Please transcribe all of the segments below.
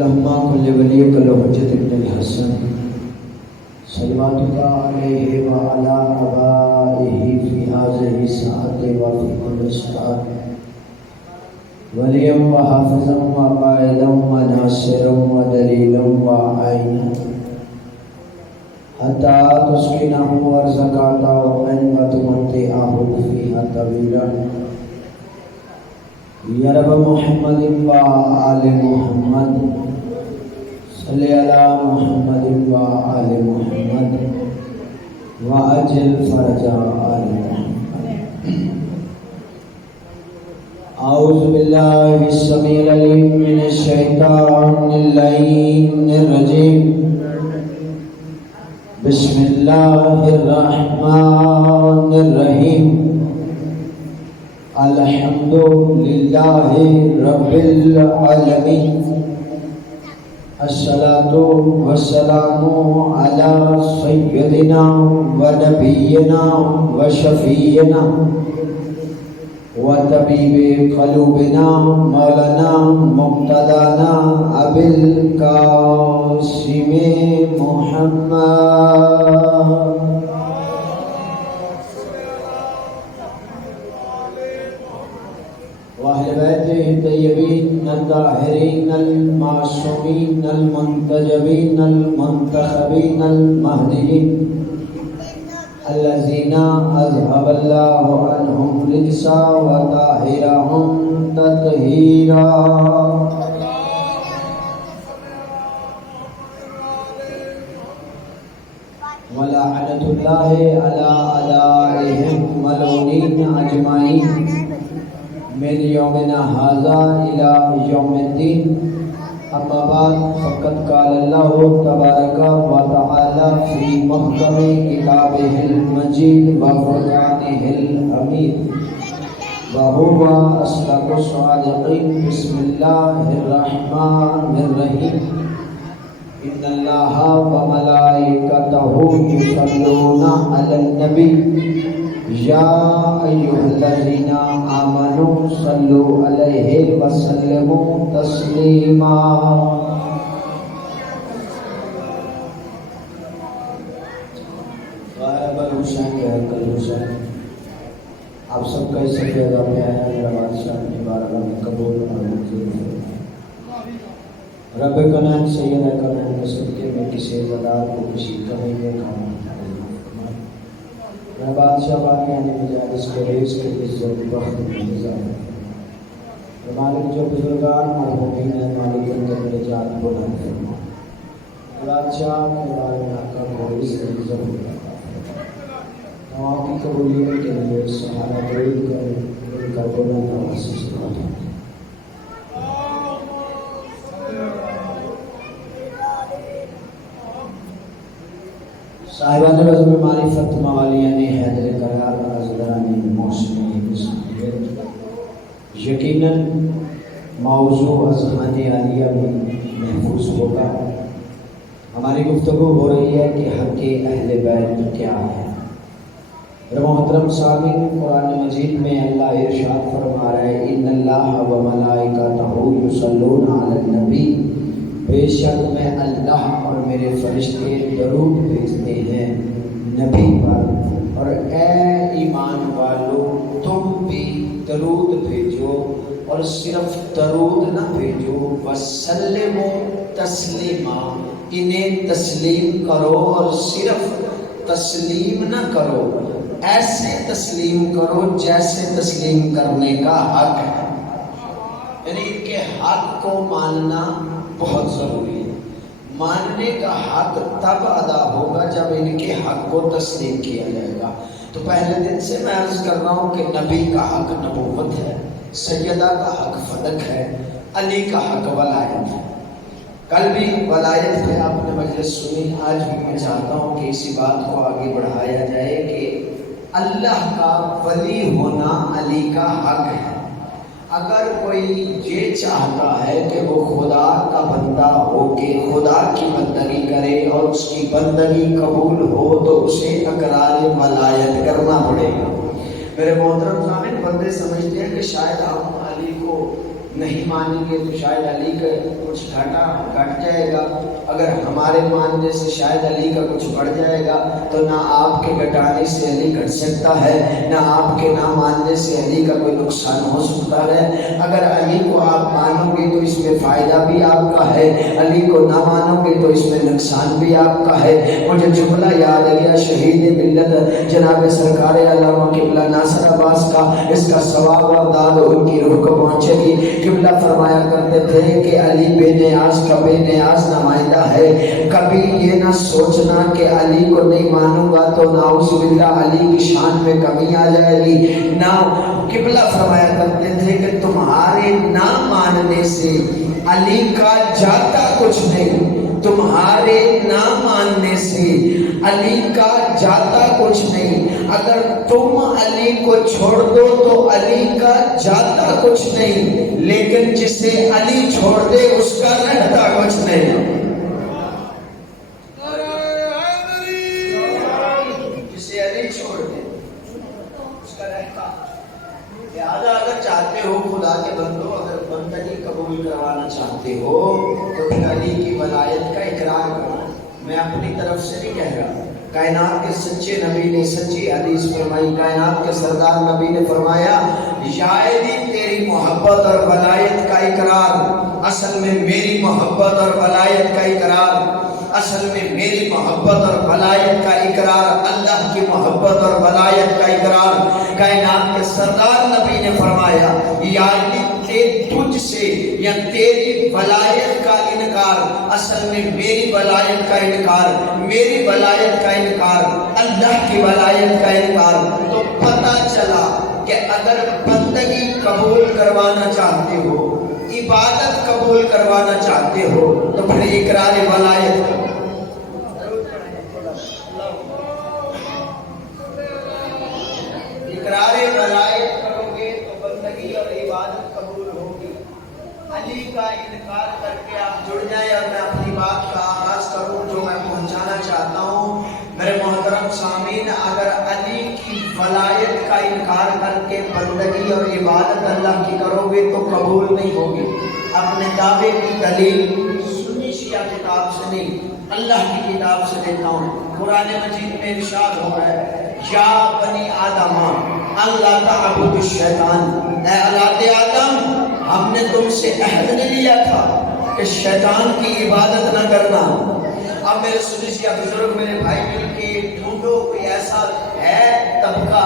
اللهم كل وليك الحجة بن الحسن صلواتك عليه وعلى آبائه في هذه الساعة وفي كل ساعة وليا وحافظا وقائدا وناصرا ودليلا وعينا حتى تسكنه أرزقك وتمتعه فيها طويلا یا رب محمد وآل محمد صلی علی محمد وآل محمد وعجل فرج آل محمد. اعوذ باللہ السمیع العلیم من الشیطان اللعین الرجیم. بسم اللہ الرحمن الرحیم. الحمد للہ رب العالمین. الصلاۃ والسلام علی سیدنا و نبینا و شفیعنا و طبیب قلوبنا مولانا مقتدانا ابی القاسم محمد وأهل بيته الطيبين الطاهرين المعصومين المنتجبين المنتخبين المهديين الذين أذهب الله عنهم الرجس وطهرهم تطهيرا. ولعنة الله على أعدائهم ملعونين أجمعين من یومنا ھذا الی یوم الدین. اما بعد فقد قال اللہ تبارک و تعالی فی محکم کتابہ المجید و فرقانہ الحمید وہو اصدق الصادقین. بسم اللہ الرحمن الرحیم. ان اللہ و ملائکتہ یصلون علی النبی یا ایھا الذین آمنوا صلوا علیہ وسلموا تسلیما. غالب الحسین کل حسین آپ سب کا اس فیضا میں آیا. میرا بادشاہ اپنی بارگاہ میں قبول اور منظور فرمائے. رب کنان سید کنان کے صدقے میں کسی عزادار کو کسی کمی میں کھانا میں بادشاہ باقی آنے مجالس کے ریز کے عزت وقت میں نظام ہے. مالک جو بزرگان مرحومین ہیں مالک ان کے درجات بلند فرما. بادشاہ کے بارے میں آقا کو اس عزت ہوتا ہے. دعاؤں کی قبولیت کے لیے سہارا درود کریں ان کا بلند آواز سے سلام. صاحبان رضم معرفت موالیان حیدر قرار ازدران موسمی بسمیت. یقیناً موضوع اذہان عالیہ میں محفوظ ہوگا. ہماری گفتگو ہو رہی ہے کہ حق اہل بیت کیا ہے. محترم سامعین قرآن مجید میں اللہ ارشاد فرما رہا ہے ان اللہ و ملائکتہ یصلون علی النبی. بے شک میں اللہ اور میرے فرشتے درود بھیجتے ہیں نبی پر. اور اے ایمان والو تم بھی درود بھیجو. اور صرف درود نہ بھیجو وسلموا تسلیما. انہیں تسلیم کرو اور صرف تسلیم نہ کرو ایسے تسلیم کرو جیسے تسلیم کرنے کا حق ہے. یعنی ان کے حق کو ماننا بہت ضروری ہے. ماننے کا حق تب ادا ہوگا جب ان کے حق کو تسلیم کیا جائے گا. تو پہلے دن سے میں عرض کر رہا ہوں کہ نبی کا حق نبوت ہے, سیدہ کا حق فدق ہے, علی کا حق ولایت ہے. کل بھی ولایت پہ آپ نے مجلس سنی. آج بھی میں چاہتا ہوں کہ اسی بات کو آگے بڑھایا جائے کہ اللہ کا ولی ہونا علی کا حق ہے. اگر کوئی یہ چاہتا ہے کہ وہ خدا کا بندہ ہو کے خدا کی بندگی کرے اور اس کی بندگی قبول ہو تو اسے اقرار ولایت کرنا پڑے گا. میرے محترم سامعین, بندے سمجھتے ہیں کہ شاید ہم علی کو نہیں مانیں گے تو شاید علی کا کچھ گھٹ جائے گا، اگر ہمارے ماننے سے شاید علی کا کچھ بڑھ جائے گا، تو نہ آپ کے گھٹانے سے علی گھٹ سکتا ہے، نہ آپ کے نہ ماننے سے علی کا کوئی نقصان ہو سکتا ہے۔ اگر علی کو آپ مانو گے تو اس میں فائدہ بھی آپ کا ہے، علی کو نہ مانو گے تو اس میں نقصان بھی آپ کا ہے۔ مجھے جملہ یاد آ گیا شہید ملت جناب سرکار علامہ قبلہ ناصر عباس کا، اس کا ثواب اور داد ان کی روح کو پہنچے گی۔ قبلہ فرمایا کرتے تھے کہ علی بے نیاز کا بے نیاز نمائندہ ہے، کبھی یہ نہ سوچنا کہ علی کو نہیں مانوں گا تو نعوذ باللہ علی کی شان میں کمی آ جائے گی۔ نہ قبلہ فرمایا کرتے تھے کہ تمہارے نہ ماننے سے علی کا جاتا کچھ نہیں، تمہارے نہ ماننے سے علی کا جاتا کچھ نہیں، اگر تم علی کو چھوڑ دو تو علی کا جاتا کچھ نہیں، لیکن جسے علی چھوڑ دے اس کا رہتا کچھ نہیں۔ جسے علی چھوڑ دے اس کا رہتا۔ لہذا اگر چاہتے ہو خدا کے بندو، اگر بندگی قبول کروانا چاہتے ہو تو پھر علی کی ولایت کا اقرار کرو۔ میں اپنی طرف سے نہیں کہہ رہا، کائنات کے سچے نبی نے سچی حدیث فرمائی، کائنات کے سردار نبی نے فرمایا شاید ہی تیری محبت اور ولایت کا اقرار، اصل میں میری محبت اور ولایت کا اقرار، اصل میں میری محبت اور ولایت کا اقرار، اللہ کی محبت اور ولایت کا اقرار۔ کائنات کے سردار نبی نے فرمایا یعنی تجھ سے یا تیری ولایت کا انکار، اصل میں میری ولایت کا انکار، میری ولایت کا انکار، اللہ کی ولایت کا انکار۔ تو پتہ چلا کہ اگر بندگی قبول کروانا چاہتے ہو، عبادت قبول کروانا چاہتے ہو تو پھر اقرار ولایت کرو۔ اقرار ولایت کرو گے تو بندگی اور عبادت قبول ہوگی۔ علی کا انکار کر کے آپ جڑ جائیں، اور میں اپنی بات کا آغاز کروں جو میں پہنچانا چاہتا ہوں۔ میرے محترم سامعین، اگر علی کی ولایت کا انکار کر کے بندگی اور عبادت اللہ کی کرو گے تو قبول نہیں ہوگی۔ اپنے دعوے کی دلیل سنی شیعہ کتاب سے نہیں، اللہ کی کتاب سے دیتا ہوں۔ قرآن مجید میں ارشاد ہو رہا ہے یا بنی آدم اللہ تعبد الشیطان، اے اولاد آدم ہم نے تم سے عہد نہیں لیا تھا کہ شیطان کی عبادت نہ کرنا۔ اب میرے سنیس یا بزرگ میرے بھائی مل کے ڈھونڈو کوئی ایسا ہے طبقہ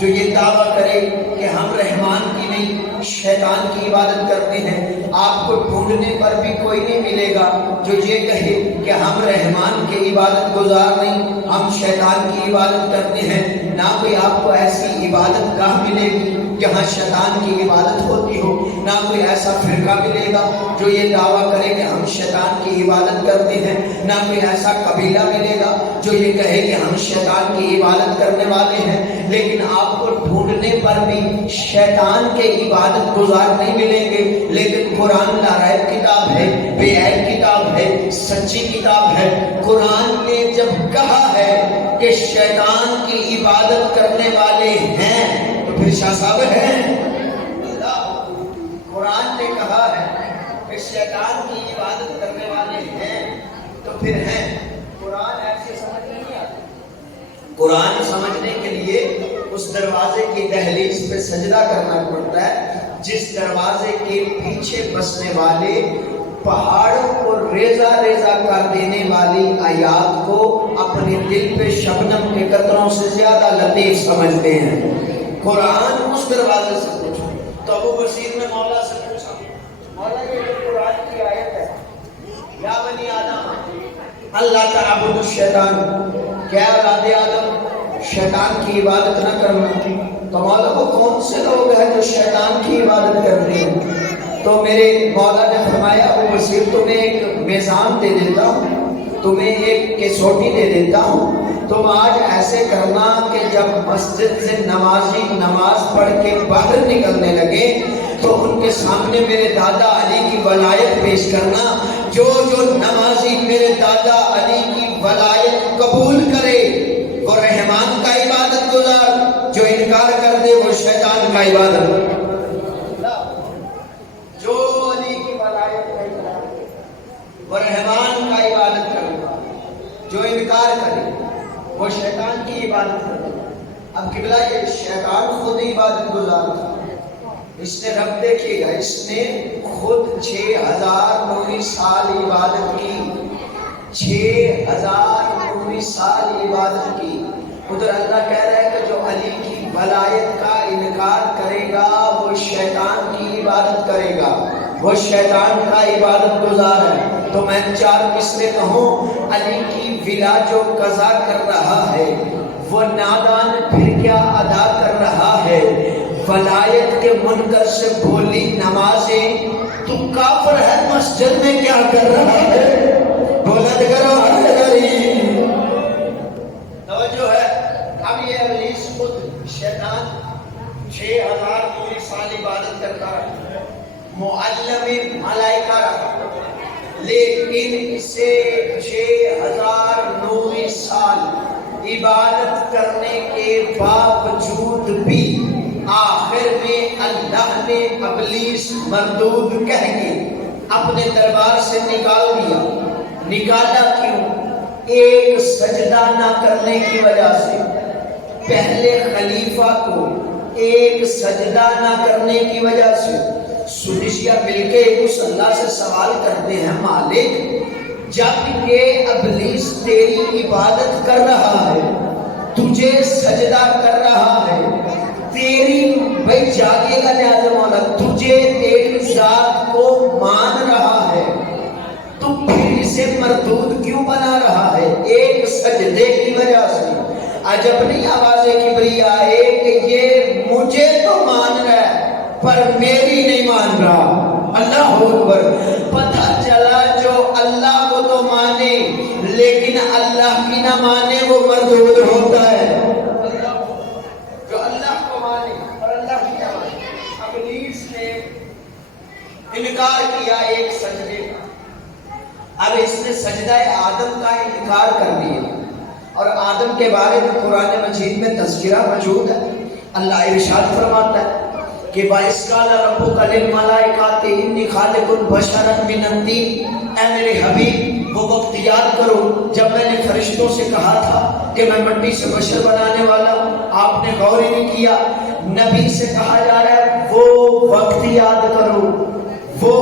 جو یہ دعویٰ کرے کہ ہم رحمان کی نہیں شیطان کی عبادت کرتے ہیں۔ آپ کو ڈھونڈنے پر بھی کوئی نہیں ملے گا جو یہ کہے کہ ہم رحمان کی عبادت گزار نہیں، ہم شیطان کی عبادت کرتے ہیں۔ نہ کوئی آپ کو ایسی عبادت گاہ ملے گی جہاں شیطان کی عبادت ہوتی ہو، نہ کوئی ایسا فرقہ ملے گا جو یہ دعویٰ کرے کہ ہم شیطان کی عبادت کرتے ہیں، نہ کوئی ایسا قبیلہ ملے گا جو یہ کہے کہ ہم شیطان کی عبادت کرنے والے ہیں۔ لیکن آپ کو ڈھونڈنے پر بھی شیطان کے عبادت گزار نہیں ملیں گے، لیکن قرآن لاریب کتاب ہے، بے عیب کتاب ہے، سچی کتاب ہے۔ قرآن نے جب کہا ہے کہ شیطان کی عبادت کرنے والے ہیں تو پھر شاہ صاحب ہیں۔ قرآن نے کہا ہے کہ شیطان کی عبادت کرنے والے ہیں تو پھر ہیں۔ قرآن ایسے سمجھ نہیں آتا۔ قرآن سمجھنے کے لیے اس دروازے کی دہلیز پہ سجدہ کرنا پڑتا ہے جس دروازے کے پیچھے بسنے والے پہاڑوں کو ریزہ ریزہ کر دینے والی آیات کو اپنے دل پہ شبنم کے قطروں سے زیادہ لطیف سمجھتے ہیں۔ قرآن اس دروازے سے پوچھو تو ابو بصیر نے مولا سے پوچھا، مولا یہ قرآن کی آیت ہے یا بنی آدم اللہ تعبد الشیطان، کیا اولاد آدم شیطان کی عبادت نہ کرنا۔ تو مولا وہ کون سے لوگ ہیں جو شیطان کی عبادت کرتے ہیں؟ تو میرے مولا نے فرمایا ابو بصیر تمہیں ایک میزان دے دیتا ہوں، تمہیں ایک کسوٹی دے دیتا ہوں، تم آج ایسے کرنا کہ جب مسجد سے نمازی نماز پڑھ کے باہر نکلنے لگے تو ان کے سامنے میرے دادا علی کی ولایت پیش کرنا۔ جو نمازی میرے دادا علی کی ولایت قبول کرے وہ رحمان کا عبادت گزار، جو انکار کر دے وہ شیطان کا عبادت۔ جو وہ رحمان کا عبادت کرے گا، جو انکار کرے وہ شیطان کی عبادت کرے گا۔ اب قبلہ یہ شیطان خود عبادت گزار تھا، اس نے رب دیکھیے گا، اس نے خود 6000 سال عبادت کی، 6000 سال عبادت کی۔ ادھر اللہ کہہ رہا ہے کہ جو علی کی ولایت کا انکار کرے گا وہ شیطان کی عبادت کرے گا، وہ شیطان کا عبادت گزار ہے۔ تو میں 4 مصرے کہوں، علی کی ولا جو قضا کر رہا ہے وہ نادان پھر کیا ادا کر رہا ہے؟ ولایت کے منکر سے بولی نمازیں، تو کافر ہے مسجد میں کیا کر رہا ہے؟ بلند کرو توجہ ہے۔ اب یہ ابلیس خود شیطان 6000 سال عبادت کرتا ہے، معلم ملائکہ رہا، لیکن اسے 6000 سال عبادت کرنے کے باوجود بھی آخر میں اللہ نے ابلیس مردود کہہ کے اپنے دربار سے نکال دیا۔ نکالا کیوں؟ ایک سجدہ نہ کرنے کی وجہ سے۔ پہلے خلیفہ کو ایک سجدہ نہ کرنے کی وجہ سے سنشیا مل کے اس اللہ سے سوال کرتے ہیں، مالک جب یہ ابلیس تیری عبادت کر رہا ہے، تجھے سجدہ کر رہا ہے، تیری بھائی جاگے گا نیاز مولا، تجھے تیری ذات کو مان رہا ہے، تو پھر اسے مردود کیوں بنا رہا ہے؟ ایک سجدے کی وجہ سے۔ عجب نہیں آواز کبریا ہے کہ یہ مجھے تو مان رہا ہے پر میری نہیں مان رہا۔ اللہ اکبر۔ پتہ چلا جو اللہ کو تو مانے لیکن اللہ کی نہ مانے وہ مردود ہوتا ہے۔ جو اللہ کو مانے اور اللہ کی نہ مانے۔ ابلیس نے انکار کیا ایک سجدے کا، اب اس نے سجدہ آدم کا انکار کر دیا، اور آدم کے بارے میں قرآن مجید میں تذکرہ موجود ہے۔ اللہ ارشاد فرماتا ہے کہ وَإِذْ قَالَ رَبُّكَ لِلْمَلَائِكَةِ إِنِّي خَالِقٌ بَشَرًا مِنَ الطِّينِ۔ اے میرے حبیب وہ وقت یاد کرو جب میں نے فرشتوں سے کہا تھا کہ میں مٹی سے بشر بنانے والا ہوں، آپ نے غور ہی نہیں کیا۔ نبی سے کہا جا رہا ہے وہ وقت یاد کرو، وہ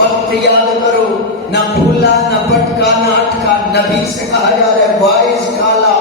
وقت یاد کرو، نہ بھولا نہ بھٹکا نہ اٹکا۔ نبی سے کہا جا رہا ہے وائز کالا،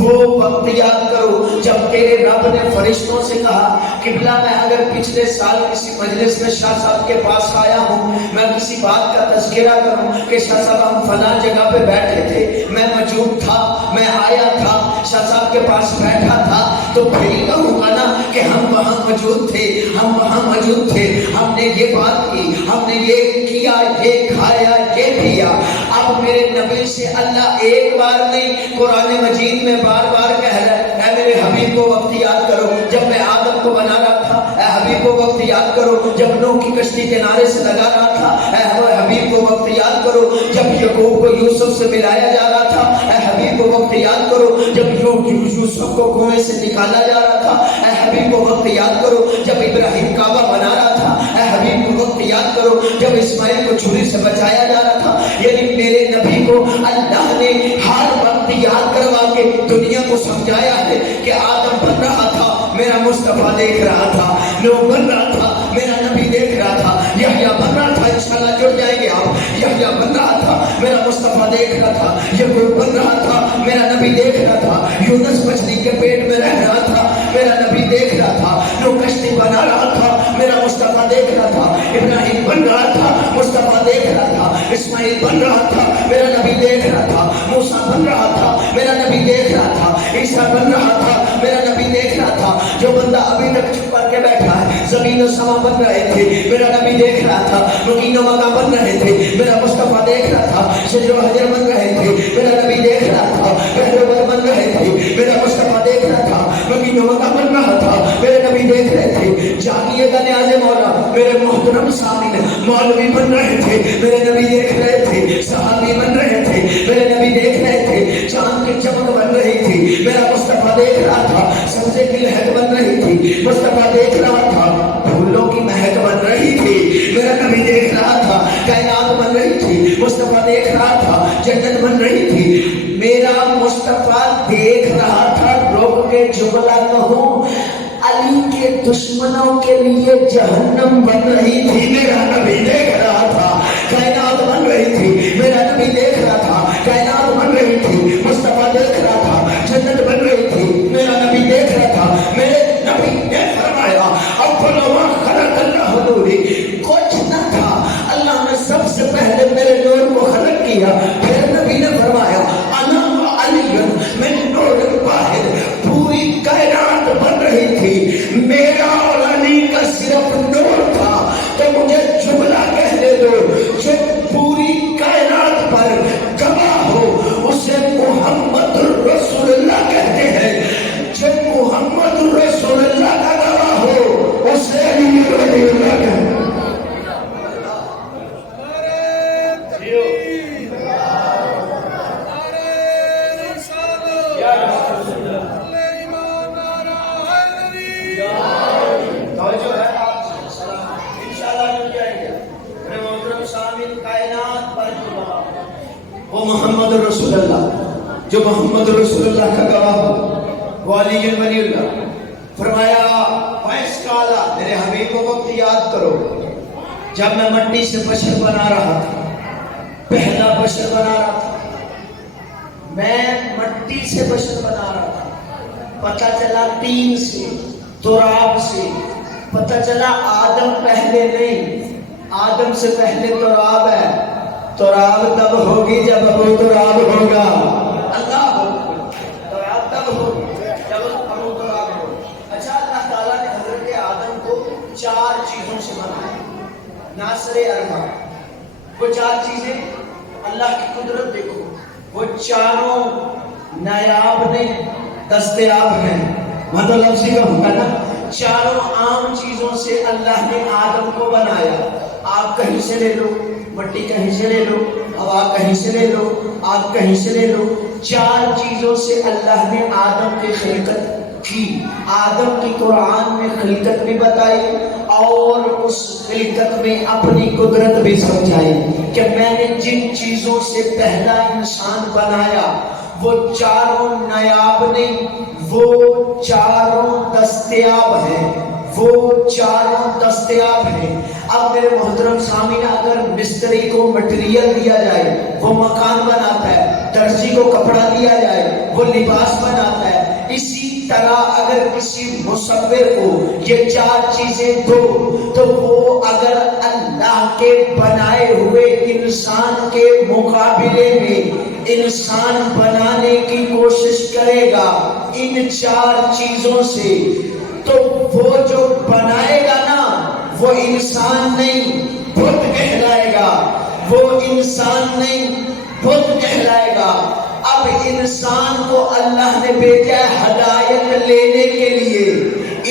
وہ وقت یاد کرو جب تیرے رب نے فرشتوں سے کہا قبلہ میں اگر پچھلے سال کسی مجلس میں شاہ صاحب کے پاس آیا ہوں، میں کسی بات کا تذکرہ کروں کہ شاہ صاحب ہم فلاں جگہ پہ بیٹھے تھے، میں موجود تھا، میں آیا تھا، شاہ صاحب کے پاس بیٹھا تھا، تو پھر ہی کہوں گا نا کہ ہم وہاں موجود تھے، ہم وہاں موجود تھے، ہم نے یہ بات کی، ہم نے یہ کیا، یہ کھایا، یہ پیا۔ اب میرے نبی سے اللہ ایک بار نہیں قرآن مجید میں بار بار کہہ رہا ہے اے میرے حبیب کو وقت یاد کرو جب میں آدم کو بنا رہا تھا، اے حبیب کو وقت یاد کرو جب نوح کی کشتی کنارے سے لگا رہا تھا، اے حبیب کو وقت یاد کرو جب یعقوب کو یوسف سے ملایا جا رہا تھا، اے حبیب کو وقت یاد کرو جب یوسف کو کنویں سے نکالا جا رہا تھا، اے حبیب کو وقت یاد کرو جب ابراہیم کعبہ بنا رہا تھا، اے حبیب کو وقت یاد کرو جب اسماعیل کو چھری سے بچایا جا رہا تھا۔ یعنی میرے نبی کو اللہ نے ہر وقت یاد کروا کے دنیا کو سمجھایا ہے کہ آدم بن رہا تھا میرا مصطفیٰ دیکھ رہا تھا، نوح بن رہا تھا میرا نبی دیکھ رہا تھا، یحییٰ بن رہا تھا، انشاءاللہ جڑ جائیں گے آپ، یحییٰ بن رہا تھا میرا مصطفیٰ دیکھ رہا تھا، یعقوب بن رہا تھا میرا نبی دیکھ رہا تھا، یونس مچھلی کے پیٹ میں رہ رہا تھا میرا نبی دیکھ رہا تھا، نوح کشتی بنا رہا تھا میرا مصطفیٰ دیکھ رہا تھا، ابراہیم بن رہا تھا مصطفیٰ دیکھ رہا تھا، اسماعیل بن رہا تھا میرا نبی دیکھ رہا تھا، موسیٰ بن رہا تھا میرا نبی دیکھ رہا تھا، عیسیٰ بن رہا تھا میرا نبی دیکھ رہا تھا۔ جو بندہ ابھی تک چھپ کر کے بیٹھا ہے، زمین و سما بن رہے تھے میرا نبی دیکھ رہا تھا، مکین و مکہ بن رہے تھے میرا مصطفیٰ دیکھ رہا تھا، شجر و حجر بن رہے تھے میرا نبی دیکھ رہا تھا، بحر و بر بن رہے تھے میرا مصطفیٰ دیکھ رہا تھا، مکین و مکہ بن رہا تھا میرے نبی دیکھ رہے تھے۔ جاگیے گا نیاز مولا، میرے محترم سامعین، مولوی بن رہے تھے میرے نبی دیکھ رہے تھے، صحابی بن رہے تھے میرے نبی دیکھ رہے تھے، چاند کی چمک بن رہی تھی میرا مصطفیٰ دیکھ رہا تھا، سبزے کی لہر بن رہی تھی مصطفیٰ دیکھ رہا تھا، پھولوں کی مہک بن رہی تھی میرا نبی دیکھ رہا تھا، کائنات بن رہی تھی مصطفیٰ دیکھ رہا تھا جنت بن رہی تھی، میرا مصطفیٰ دیکھ رہا تھا، روک کے جملہ کہوں، علی کے دشمنوں کے لیے جہنم بن رہی تھی، میرا نبی دیکھ رہا تھا، کائنات بن رہی تھی، میرا نبی دیکھ رہا تھا، کائنات بن رہی تھی، مصطفیٰ دیکھ رہا تھا، جنت بن رہی تھی، میرا نبی دیکھ رہا تھا، میرے نبی نے فرمایا اول ما خلق اللہ نوری، کچھ نہ تھا، اللہ نے سب سے پہلے میرے نور کو خلق کیا، پھر نبی نے فرمایا انا علی من نور واحد، پوری کائنات بن رہی تھی، میرا اور علی کا صرف نور تھا، تو مجھے جملہ کہنے دو جو پوری کائنات پر گواہ ہو، اسے محمد رسول اللہ کہتے ہیں، جو محمد رسول اللہ کا گواہ ہو اسے علی رضی اللہ کہتے ہیں۔ وہ محمد رسول اللہ، جو محمد رسول اللہ کا گواہ ہو، وہ علی ولی اللہ۔ فرمایا وائس کالا، میرے حبیب کو وقت یاد کرو جب میں مٹی سے بشر بنا رہا تھا، پہلا بشر بنا رہا تھا، میں مٹی سے بشر بنا رہا تھا، پتہ چلا تین سے، تراب سے، پتہ چلا آدم پہلے نہیں، آدم سے پہلے تراب ہے، تراب تب ہوگی جب ابو تراب ہوگا، اللہ تراب تب ہوگی جب ابو تراب ہوگا۔ اچھا، اللہ تعالیٰ نے حضرت آدم کو 4 چیزوں سے بنایا، ناصر اربع، وہ 4 چیزیں اللہ کی قدرت دیکھو، وہ چاروں نایاب نہیں، دستیاب ہیں، مطلب لفظی کا ہوگا نا، چاروں عام چیزوں سے اللہ نے آدم کو بنایا، آپ کہیں سے لے لو، مٹی کہیں سے لے لو، ہوا کہیں سے لے لو، آگ کہیں سے لے لو، 4 چیزوں سے اللہ نے آدم کی خلقت کی، آدم کی قرآن میں خلقت بھی بتائی اور اس خلقت میں اپنی قدرت بھی سمجھائی کہ میں نے جن چیزوں سے پہلا انسان بنایا وہ چاروں نایاب نہیں، وہ چاروں دستیاب ہیں، وہ چاروں دستیاب ہیں۔ اب میرے محترم سامعین، اگر مستری کو مٹیریل دیا جائے وہ مکان بناتا ہے، درزی کو کپڑا دیا جائے وہ لباس بناتا ہے، اسی طرح اگر کسی مصور کو یہ 4 چیزیں دو تو وہ اگر اللہ کے بنائے ہوئے انسان کے مقابلے میں انسان بنانے کی کوشش کرے گا ان 4 چیزوں سے، تو وہ جو بنائے گا نا وہ انسان نہیں بت کہلائے گا، وہ انسان نہیں بت کہلائے گا۔ اب انسان کو اللہ نے بھیجا ہے ہدایت لینے کے لیے،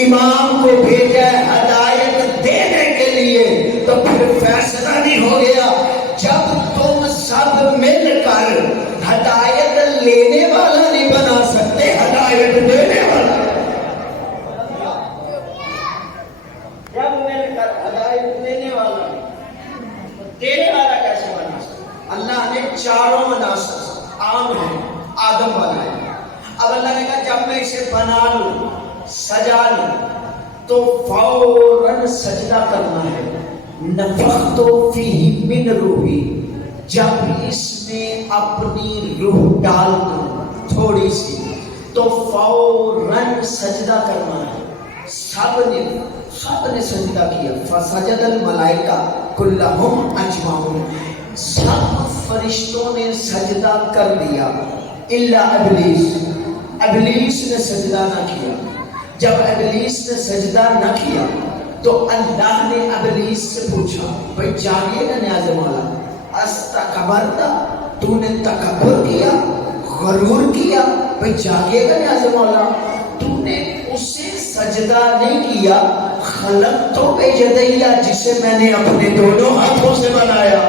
امام کو بھیجا ہے ہدایت دینے کے لیے، تو پھر فیصلہ نہیں ہو گیا جب تم سب مل کر ہدایت لینے والا نہیں بنا سکتے، ہدایت دینے والا جب مل کر ہدایت دینے والا دینے والا کیسے بنا سکتا؟ اللہ نے چاروں عناصر عام ہیں، آدم بنائے، اب اللہ نے کہا جب میں اسے بنا لوں، سجا لوں، تو فوراً سجدہ کرنا ہے، نفخت فیہ من روحی، جب اس میں اپنی روح ڈال دوں تھوڑی سی تو فوراً سجدہ کرنا ہے۔ سب نے سجدہ کیا، فسجد الملائکہ کلہم اجمعون، سب فرشتوں نے سجدہ کر دیا الا ابلیس، ابلیس نے سجدہ نہ کیا۔ جب ابلیس نے سجدہ نہ کیا تو اللہ نے ابلیس سے پوچھا بھائی جانیے نا نیاز مولا، استکبرتا، تو نے تکبر کیا، غرور کیا، بھائی جانیے گا نیاز مولا، تو نے اسے سجدہ نہیں کیا، خلق تو بیدیا، جسے میں نے اپنے دونوں ہاتھوں سے بنایا،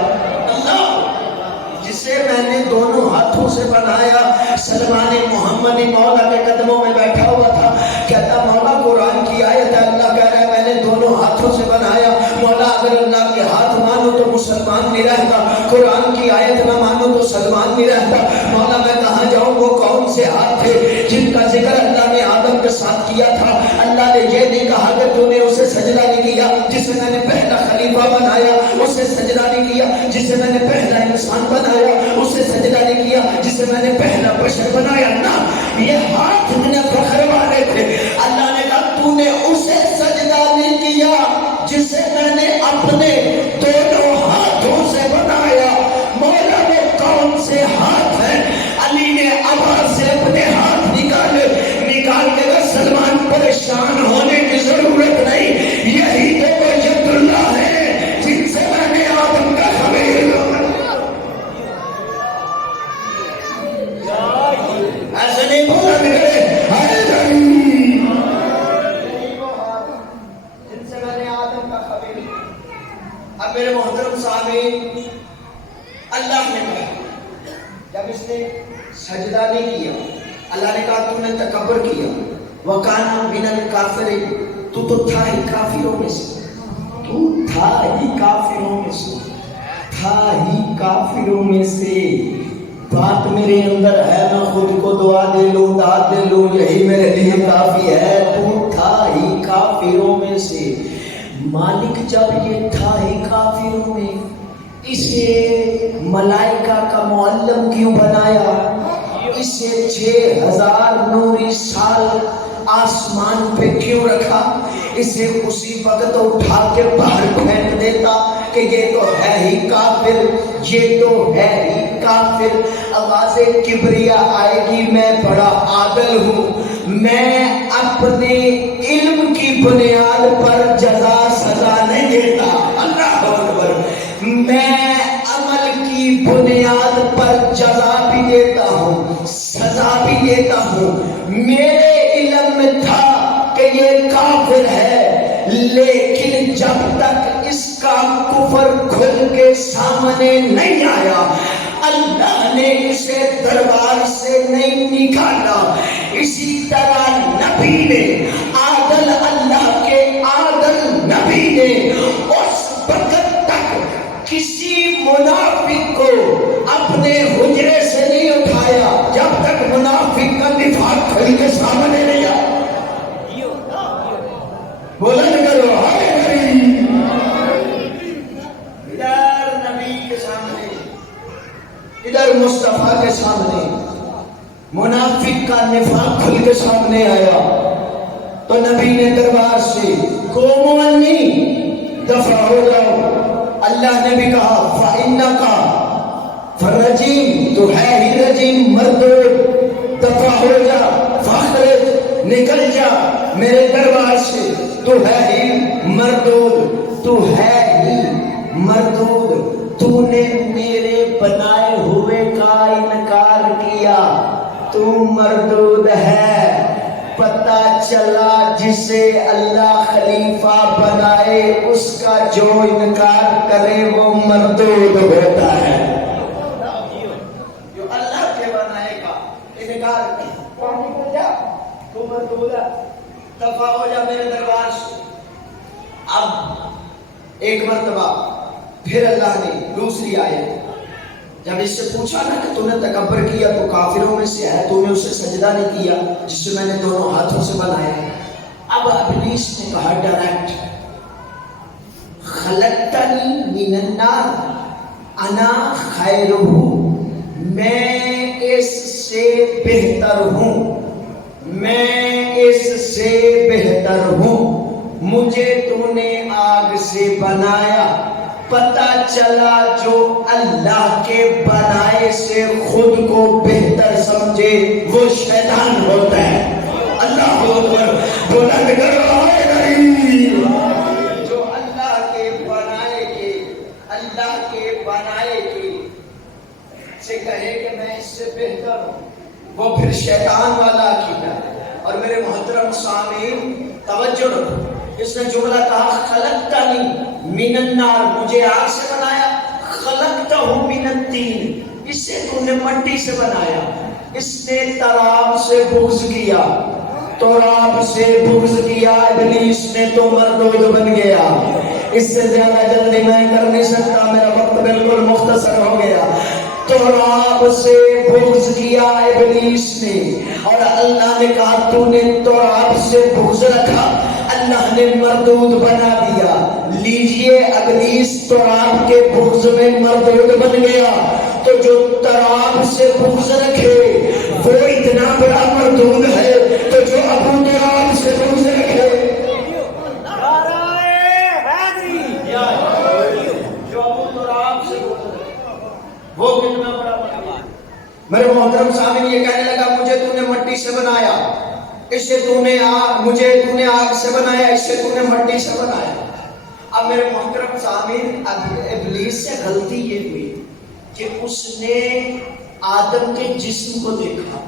جسے میں نے دونوں ہاتھوں سے بنایا۔ سلمان محمدی مولا کے قدموں میں بیٹھا ہوا تھا، کہتا مولا قرآن کی آیت ہے، اللہ کہہ رہا ہے میں نے دونوں ہاتھوں سے بنایا، مولا اگر اللہ کے ہاتھ مانو تو مسلمان نہیں رہتا، قرآن کی آیت نہ مانو تو سلمان نہیں رہتا. مولا میں کہاں جاؤں؟ وہ کون سے ہاتھ تھے جن کا ذکر اللہ نے آدم کے ساتھ کیا تھا؟ اللہ نے یہ نہیں کہا کہ تو نے اسے سجدہ نہیں کیا جسے میں نے پہلا خلیفہ بنایا، اسے سجدہ نہیں کیا جسے میں نے پہلا انسان بنایا، اسے سجدہ نہیں کیا جسے میں نے پہلا بشر بنایا. نہ، یہ ہاتھ اتنے فخر والے تھے. اللہ نے کہا تو نے اسے سجدہ نہیں کیا جسے میں نے اپنے دونوں ہاتھوں سے بنایا. مولا وہ کون سے ہاتھ ہیں؟ علی نے ابا سے اپنے ہاتھ نکال کے سلمان پریشان ہونے کی ضرورت نہیں. یہی تو وہ ید اللہ ہے جن سے میں نے آدم کا خبیر. ایسے نہیں بولا میرے جن سے میں نے آدم کا خبیر. اب میرے محترم سامعین، اللہ نے کہا جب اس نے سجدہ نہیں کیا، اللہ نے کہا تو نے تکبر کیا. وَكَانَ مِنَ الْكَافِرِينَ، تو تھا ہی کافروں میں سے، تو تھا ہی کافروں میں سے، تھا ہی کافروں میں سے. بات میرے اندر ہے، میں خود کو دعا دے لوں، داد دے لوں، یہی میرے لیے کافی ہے. تو تھا ہی کافروں میں سے. مالک جب یہ تھا ہی کافروں میں، اسے ملائکہ کا معلم کیوں بنایا؟ اسے 6000 نوری سال آسمان پہ کیوں رکھا؟ اسے اسی وقت اٹھا کے باہر پھینک دیتا کہ یہ تو ہے ہی کافر، یہ تو ہے ہی کافر. آواز کبریا آئے گی، میں بڑا عادل ہوں، میں اپنے علم کی بنیاد پر جزا سزا نہیں دیتا. اللہ اکبر. میں عمل کی بنیاد پر جزا بھی دیتا ہوں، سزا بھی دیتا ہوں. میرے علم میں تھا کہ یہ کافر ہے، لیکن جب تک اس کا کفر کھل کے سامنے نہیں آیا، اللہ نے اسے دربار سے نہیں نکالا. اسی طرح نبی نے، عادل اللہ کے عادل نبی نے اس وقت تک کسی منافق کو اپنے حجرے سے نہیں اٹھایا جب تک منافق کا نفاق کھل کے سامنے نہیں آیا. بولن کرو ہائے. ادھر نبی کے سامنے، ادھر مصطفیٰ کے سامنے منافق کا نفاق کھل کے سامنے آیا تو نبی نے دربار سے قوم انی دفع ہو جاؤ. اللہ نے بھی کہا فَإِنَّكَ فَالرَّجِيمُ، تو ہے ہی رجیم، مردود، دفع ہو جا، فَاخْرِجْ، نکل جا میرے دربار سے، تو ہے ہی مردود، تو ہے ہی مردود. تو نے میرے بنائے ہوئے کا انکار کیا، تو مردود ہے. پتہ چلا جسے اللہ خلیفہ بنائے اس کا جو انکار کرے وہ مردود ہوتا ہے. جو اللہ کے بنائے کا انکار کرے تو مردود ہے. دفع ہو جا میرے دربار سے. اب ایک مرتبہ پھر اللہ نے دوسری آیت جب اس سے پوچھا نا کہ تو نے تکبر کیا تو کافروں میں سے ہے، تو نے اسے سجدہ نہیں کیا جسے میں نے دونوں ہاتھوں سے بنایا. اب ابلیس نے کہا ڈائریکٹ، خلقتنی من النار انا خیرہ، میں اس سے بہتر ہوں، میں اس سے بہتر ہوں، مجھے تو نے آگ سے بنایا. پتہ چلا جو اللہ کے بنائے سے خود کو بہتر سمجھے وہ شیطان ہوتا ہے. اللہ اکبر. بلند کرو نہیں. جو اللہ کے بنائے کے سے کہے کہ میں اس سے بہتر ہوں، وہ پھر شیطان والا عقیدہ ہے. اور میرے محترم سامعین توجہ رکھو، اس نے جملہ کہا خلقتنی من النار، مجھے آگ سے بنایا، خلقتہ من الطین، اسے تم نے مٹی سے بنایا. اس نے تراب سے بغض کیا، تراب سے بغض کیا، ابلیس نے تو مردود بن گیا. اس سے زیادہ جلدی میں کر نہیں سکتا، میرا وقت بالکل مختصر ہو گیا۔ توراب سے بغض کیا ابلیس نے، اور اللہ نے کہا تو نے توراب سے بغض رکھا، اللہ نے مردود بنا دیا۔ لیجئے ابلیس توراب کے بغض میں مردود بن گیا، تو جو توراب سے بغض رکھے وہ اتنا بڑا مردود ہے، تو جو ابو توراب سے بغض رکھے وہ کتنا بڑا مردود۔ میرے محترم سامعین، یہ کہنے لگا مجھے تو نے مٹی سے بنایا، اسے تو نے مجھے تو نے آگ سے بنایا، اسے تو نے مٹی سے بنایا۔ اب میرے محترم سامعین، ابلیس سے غلطی یہ ہوئی کہ اس نے آدم کے جسم کو دیکھا،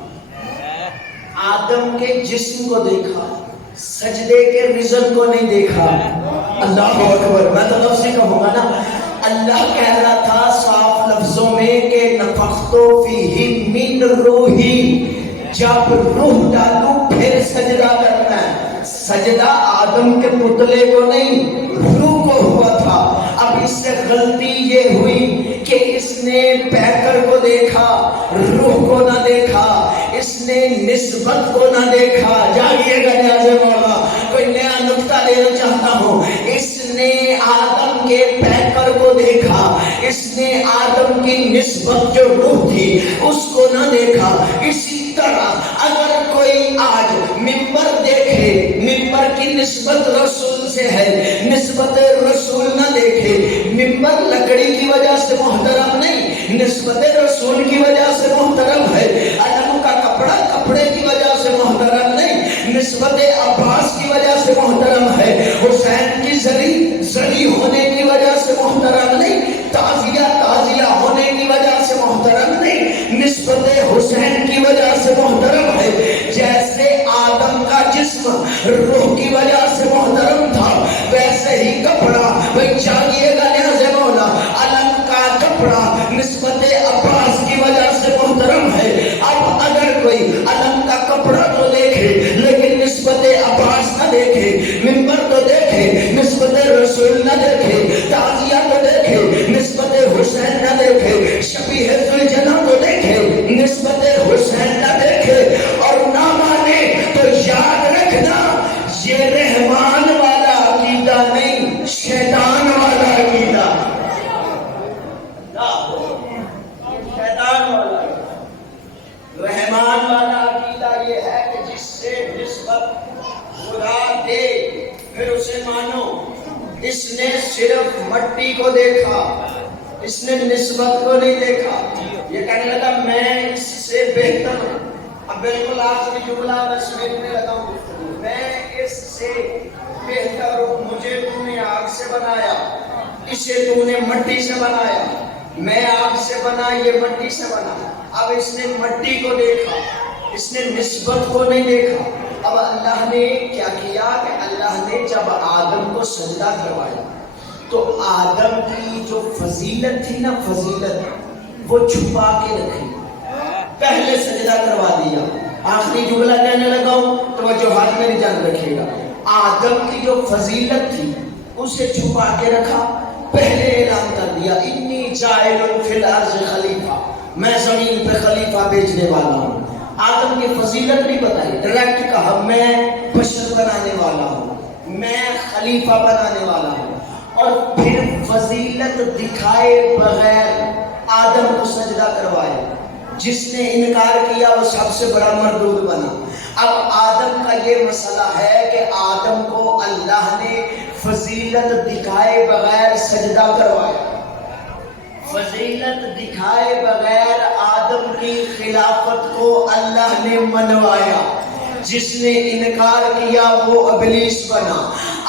آدم کے جسم کو دیکھا، سجدے کے رزق کو نہیں دیکھا۔ اللہ اکبر۔ میں تو لفظ ہی کہوں گا نا، اللہ کہہ رہا تھا صاف لفظوں میں کہ نفخت فیہ من روحی، جب روح ڈالوں پھر سجدہ کرنا ہے۔ سجدہ آدم کے پتلے کو نہیں، روح کو ہوا تھا۔ اب اس سے غلطی یہ ہوئی کہ اس نے پیکر کو دیکھا، روح کو نہ دیکھا، اس نے نسبت کو نہ دیکھا۔ جاگیے گا نیاز مولا، کوئی نیا نکتہ لینا چاہتا ہوں۔ اس نے آدم کے پیکر کو دیکھا، اس نے آدم کی نسبت جو روح تھی اس کو نہ دیکھا۔ اسی طرح اگر کوئی آج منبر دیکھے، منبر کی نسبت رسول سے ہے، نسبت رسول نہ دیکھے، منبر لکڑی کی وجہ سے محترم نہیں، نسبت رسول کی وجہ سے محترم ہے۔ علم کا کپڑا کپڑے کی وجہ سے محترم نہیں، نسبت عباس کی وجہ سے محترم ہے۔ حسین کی زری ہونے کی وجہ سے محترم نہیں، تعزیہ ہونے کی وجہ سے محترم نہیں، نسبت حسین کی وجہ سے محترم ہے۔ جیسے آدم کا جسم روح کی وجہ سے محترم تھا، ویسے ہی کپڑا، بھئی چاہیے گا نیاز مولا، علم کا کپڑا نسبت عباس کی وجہ سے محترم ہے۔ اب اگر کوئی علم کا کپڑا تو دیکھے لیکن نسبت عباس نہ دیکھے، منبر تو دیکھے نسبت رسول نہ دیکھے، تعزیہ تو دیکھے نسبت حسین نہ دیکھے، شبیہ ذوالجناح تو دیکھے نسبت حسین نہ دیکھے، اور نہ مانے تو یاد رکھنا یہ رحمان والا عقیدہ نہیں، شیطان والا عقیدہ، شیطان والا۔ رحمان والا عقیدہ یہ ہے کہ جس سے نسبت خدا دے پھر اسے مانو۔ اس نے صرف مٹی کو دیکھا، اس نے نسبت کو نہیں دیکھا۔ یہ کہنے لگا میں اس سے بہتر ہوں۔ اب بالکل آخری جملہ میں سمیٹنے لگا ہوں، میں اس سے بہتر ہوں، مجھے تو نے آگ سے بنایا، اسے تو نے مٹی سے بنایا، میں آگ سے بنا، یہ مٹی سے بنا۔ اب اس نے مٹی کو دیکھا، اس نے نسبت کو نہیں دیکھا۔ اب اللہ نے کیا کیا کہ اللہ نے جب آدم کو سجدہ کروایا تو آدم کی جو فضیلت تھی نا، فضیلت وہ چھپا کے رکھی، پہلے سجدہ کروا دیا۔ آخری جملہ کہنے لگا ہوں، توجہ میری جان رکھیے گا۔ آدم کی جو فضیلت تھی اسے چھپا کے رکھا، پہلے اعلان کر دیا انی جاعل فی الارض خلیفہ، میں زمین پہ خلیفہ بھیجنے والا ہوں۔ آدم کی فضیلت نہیں بتائی، ڈائریکٹ کہا میں بشر بنانے والا ہوں، میں خلیفہ بنانے والا ہوں۔ اور پھر فضیلت دکھائے بغیر آدم کو سجدہ کروائے، جس نے انکار کیا وہ سب سے بڑا مردود بنا۔ اب آدم کا یہ مسئلہ ہے کہ آدم کو اللہ نے فضیلت دکھائے بغیر سجدہ کروایا، فضیلت دکھائے بغیر آدم کی خلافت کو اللہ نے منوایا۔ جس نے انکار کیا وہ ابلیس بنا۔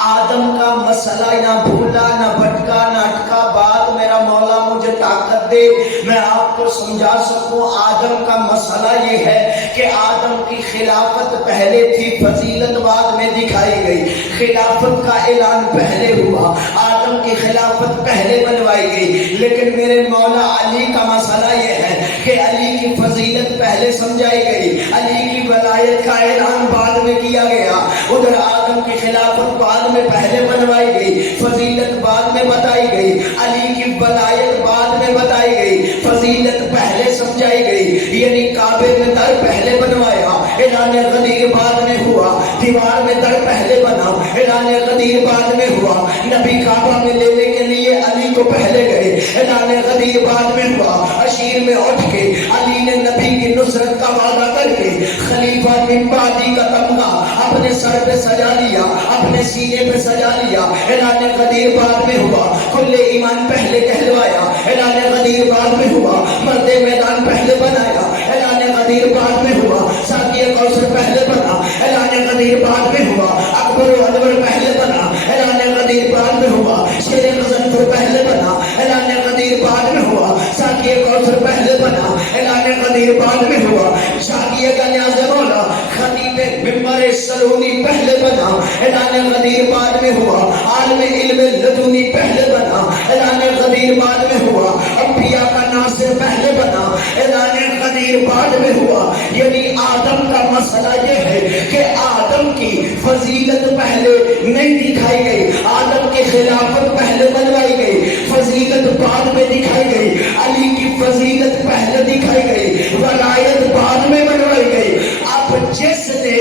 آدم کا مسئلہ نہ بھولا نہ بھٹکا نہ اٹکا، بات میرا مولا مجھے طاقت دے میں آپ کو سمجھا سکوں۔ آدم کا مسئلہ یہ ہے کہ آدم کی خلافت پہلے تھی، فضیلت بعد میں دکھائی گئی، خلافت کا اعلان پہلے ہوا، آدم کی خلافت پہلے بنوائی گئی۔ لیکن میرے مولا علی کا مسئلہ یہ ہے کہ علی کی فضیلت پہلے سمجھائی گئی، علی کی ولایت کا اعلان بعد میں کیا گیا، ادھر آدم کی خلافت بعد میں پہلے بنوائی گئی، فضیلت میں بتائی گئی، علی کی ولایت بعد میں بتائی گئی، فضیلت پہلے سمجھائی گئی، یعنی کعبے میں در پہلے بنوایا، اعلان غدیر بعد میں ہوا، دیوار میں در پہلے بنا، اعلان غدیر بعد میں ہوا، نبی کعبہ میں لینے کے لیے علی کو پہلے گئے، اعلان غدیر بعد میں ہوا، اشیر میں اٹھ کے علی نے نبی کی نصرت کا وعدہ کر کے خلیفہ من بعدی کا تمغہ اپنے سر پہ سجا لیا، اپنے سینے پہ سجا لیا، اعلان غدیر بعد میں ہوا، کل ایمان پہلے کہلوایا، اعلان غدیر بعد میں ہوا، مرد میدان پہلے بنایا، اعلان غدیر بعد میں ہوا، ساقی کوثر پہلے بنا، اعلان غدیر بعد میں ہوا، اکبر و انور پہلے بنا، اعلان غدیر بعد میں ہوا، شیر غضنفر پہلے بنا، اعلان غدیر بعد میں ہوا، ساقی کوثر پہلے بنا، اعلان غدیر بعد میں ہوا، شاقی کا نیاز مولا خطیب ممبر سلونی پہلے بنا، اعلان غدیر بعد میں ہوا، عالم علم لدنی پہلے بنا، اعلان غدیر بعد میں ہوا، انبیاء کا ناصر پہلے بنا، اعلان غدیر بعد میں ہوا۔ یعنی آدم کا مسئلہ یہ ہے کہ آدم کی فضیلت پہلے نہیں دکھائی گئی، آدم کی خلافت پہلے بنوائی گئی، فضیلت بعد میں دکھائی گئی، علی کی فضیلت پہلے دکھائی گئی، ولایت بعد میں بنوائی گئی۔ اب جس نے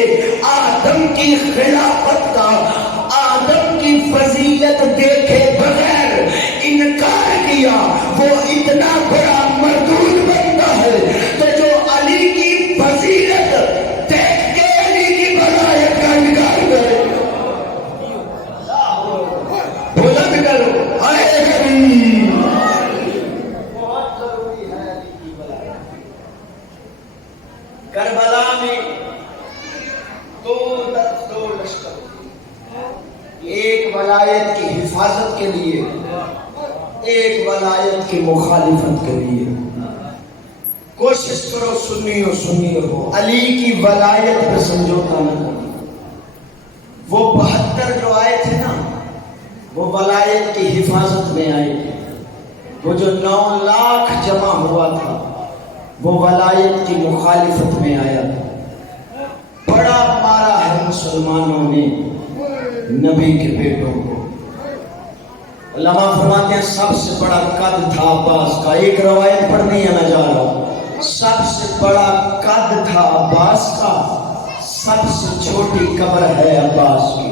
آدم کی خلافت کا، آدم کی فضیلت دیکھے بغیر انکار کیا، وہ اتنا بڑا مردود بنتا ہے کہ جو علی کی فضیلت دیکھ کے علی کی ولایت کا انکار کرے۔ بولا بھی کرو اے کریم، بہت ضروری ہے علی کی ولایت۔ کربلا میں دو لشکر، ایک ولایت کی حفاظت کے لیے، ایک ولایت کی مخالفت کے لیے۔ کوشش کرو سنی ہو، علی کی ولایت پہ سمجھوتا نہ کرو۔ وہ 72 جو آئے تھے نا، وہ ولایت کی حفاظت میں آئے تھے۔ وہ جو 9 لاکھ جمع ہوا تھا، وہ ولایت کی مخالفت میں آیا تھا۔ بڑا مارا ہے مسلمانوں نے نبی کے بیٹوں کو۔ علماء فرماتے ہیں سب سے بڑا قد تھا عباس کا، ایک روایت پڑھنی ہے میں جا رہا ہوں، سب سے بڑا قد تھا عباس کا، سب سے چھوٹی قبر ہے عباس کی۔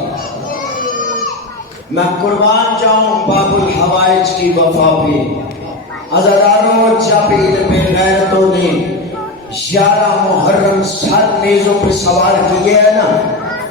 میں قربان جاؤں باب الحوائج کی وفا پہ، عزاداروں جب علم غیرتوں نے 11 محرم سر نیزوں پہ سوار کیے ہیں نا،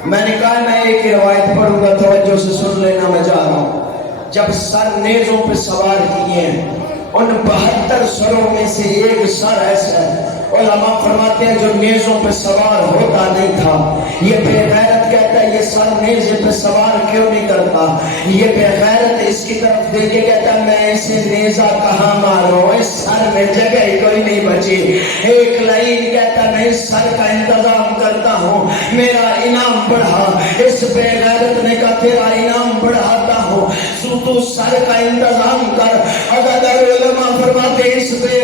میں نے کہا میں ایک ہی روایت پڑھوں گا، توجہ سے سن لینا، میں جا رہا ہوں۔ جب سر نیزوں پہ سوار کیے ہیں، ان 72 سروں میں سے ایک سر ایسا ہے، علماء فرماتے ہیں جو نیزوں پہ سوار ہوتا نہیں تھا۔ یہ بے غیرت کہتا ہے یہ سر نیزے پہ سوار کیوں نہیں کرتا؟ یہ بے غیرت اس کی طرف دیکھ کے کہتا ہے میں اسے نیزہ کہاں ماروں، اس سر میں جگہ ہی کوئی نہیں بچی۔ ایک لائن کہتا ہے میں اس سر کا انتظام کرتا ہوں، میرا انعام بڑھا۔ اس بے غیرت نے کہا تیرا انعام بڑھاتا ہوں، تو سر کا انتظام کر۔ اگر علماء فرماتے اس بے